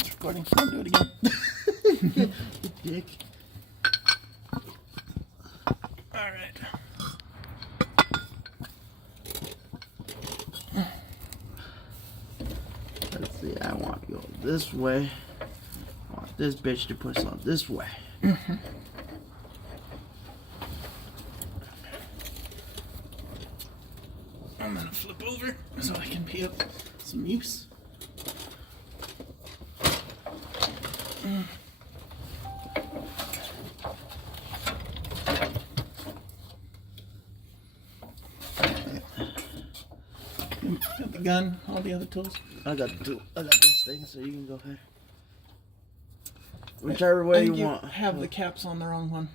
It's recording. I'll do it again. You dick. Alright. Let's see, I want to go this way. I want this bitch to push on this way. Mm-hmm. I'm gonna flip over so I can be of some use. Got the gun, all the other tools. I got the tool. I got this thing, so you can go ahead. Whichever way you want. Have the caps on the wrong one.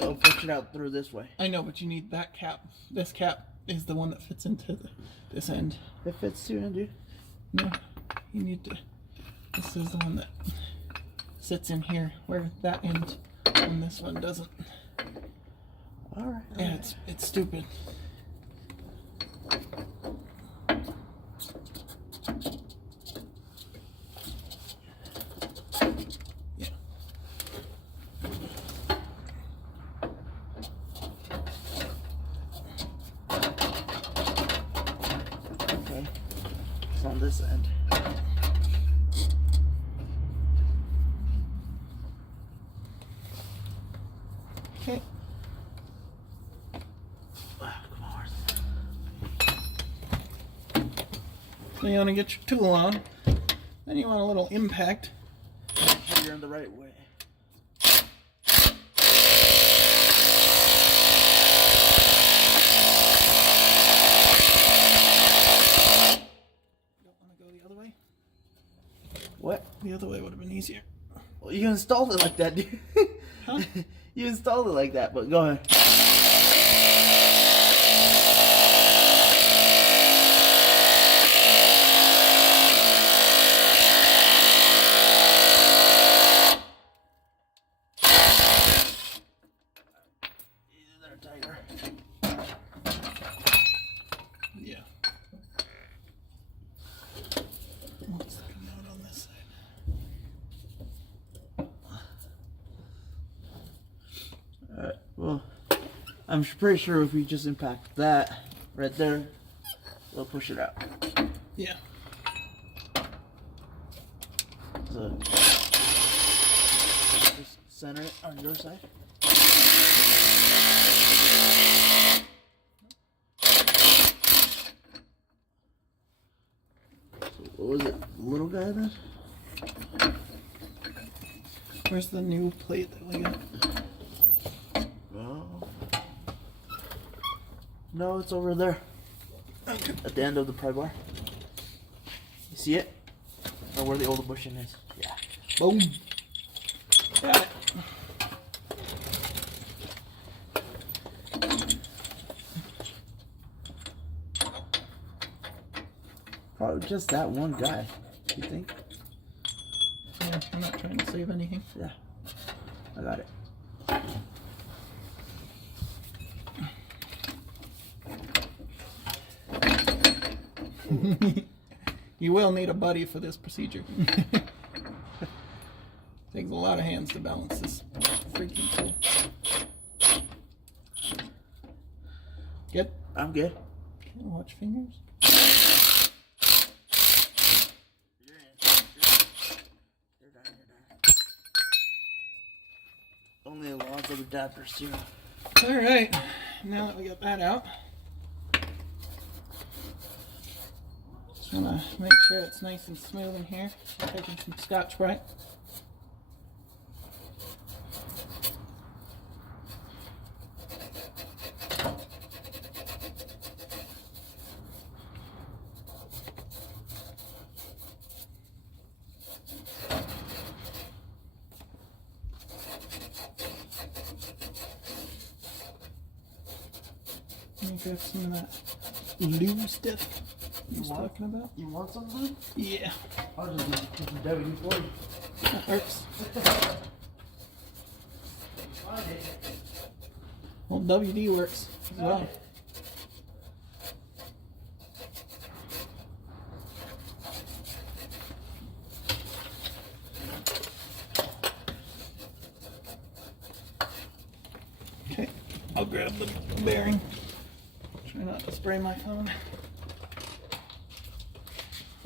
I'll push it out through this way. I know, but you need that cap. This cap is the one that fits into this end. It fits too, dude. No, you need to. This is the one that sits in here, where that end, and this one doesn't. All right. Yeah, it's stupid. On this end. Okay. Come on. So you want to get your tool on, then you want a little impact. Make sure you're in the right way. What? The other way would have been easier. Well, you installed it like that, dude. Huh? You installed it like that, but go ahead. They're tighter. Yeah. What's the note on this side? Alright, well, I'm pretty sure if we just impact that right there, we'll push it out. Yeah. So, just center it on your side. What was it? Little guy then? Where's the new plate that we got? No, it's over there. Okay. At the end of the pry bar. You see it? Or where the old bushing is. Yeah. Boom. Got it. Probably just that one guy, you think? Yeah, I'm not trying to save anything. Yeah, I got it. You will need a buddy for this procedure. Takes a lot of hands to balance this freaking tool. Good? I'm good. Okay, watch fingers. Only lots of adapters too. Alright, now that we got that out, just want to make sure it's nice and smooth in here. I'm taking some Scotch-Brite. Let me grab some of that lube stuff you was talking about. You want some lube? Yeah. I'll just get some WD for you. That works. Well, WD works as well. grab the bearing. Try not to spray my phone.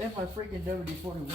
And my freaking WD-41.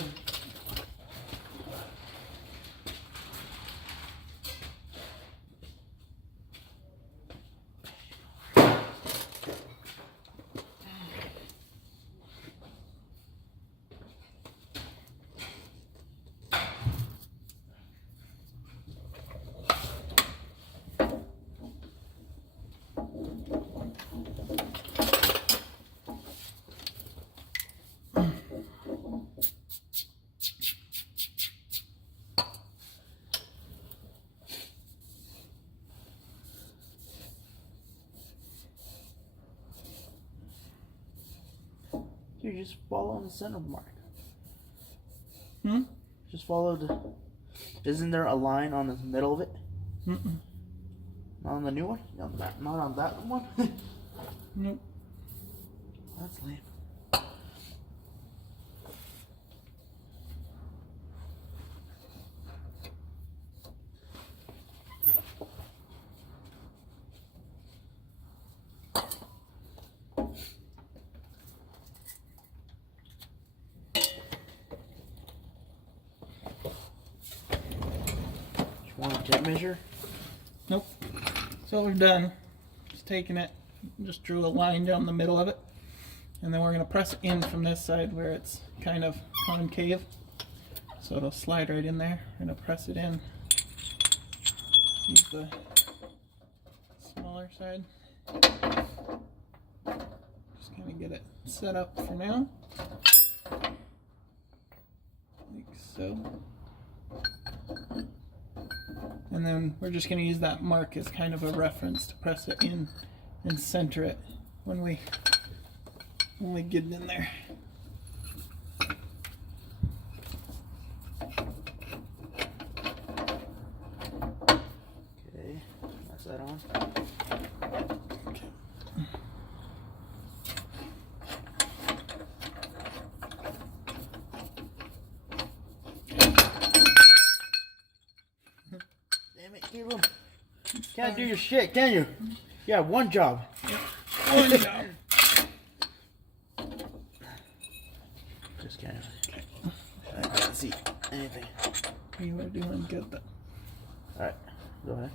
You just follow the center mark. Just follow the... Isn't there a line on the middle of it? Not on the new one? Not on that one? Nope. That's lame. Want a tape measure? Nope. So we're done. Just taking it, just drew a line down the middle of it, and then we're going to press it in from this side where it's kind of concave, so it'll slide right in there. We're going to press it in. Use the smaller side. Just kind of get it set up for now, like so. And then we're just going to use that mark as kind of a reference to press it in and center it when we get it in there. Okay, pass that on. Okay. Damn it, Caleb. Can't do your shit, can you? You have one job. One job. Just kind of. I can't see anything. You are doing good though. Alright, go ahead.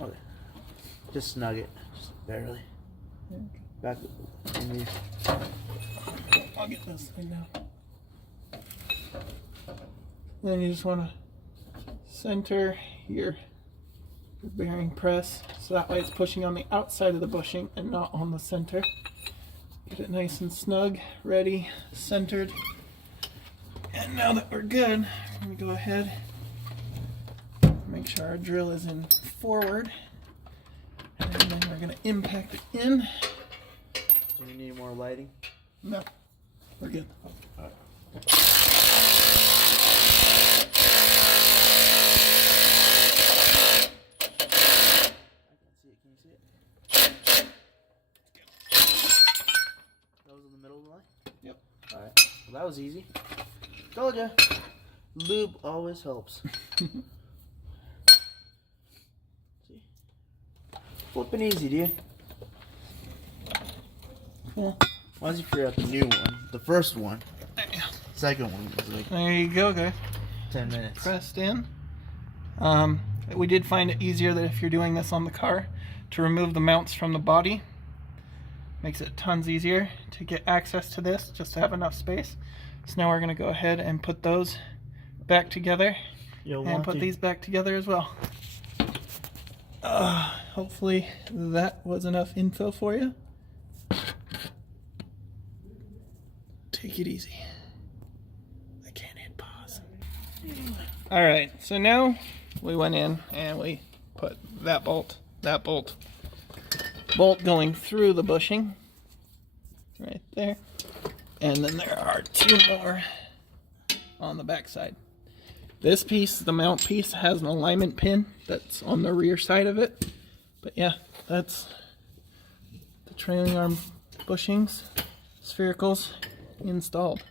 Okay. Just snug it. Just barely. Okay. Back in these. I'll get this thing down. Then you just want to center your bearing press so that way it's pushing on the outside of the bushing and not on the center. Get it nice and snug, ready, centered. And now that we're good, I'm going to go ahead, make sure our drill is in forward, and then we're going to impact it in. Do you need more lighting? No, we're good. All right. Alright, well that was easy. Told ya. Lube always helps. See? Flipping easy, dude. Yeah. Once you figure out the new one, the first one, second one was like There you go, guys. 10 minutes. Pressed in. We did find it easier that if you're doing this on the car to remove the mounts from the body. Makes it tons easier to get access to this, just to have enough space. So now we're going to go ahead and put those back together and put these back together as well. Hopefully that was enough info for you. Take it easy. I can't hit pause. Alright, so now we went in and we put that bolt going through the bushing right there, and then there are two more on the back side. This piece, the mount piece, has an alignment pin that's on the rear side of it, but yeah, that's the trailing arm bushings, sphericals installed.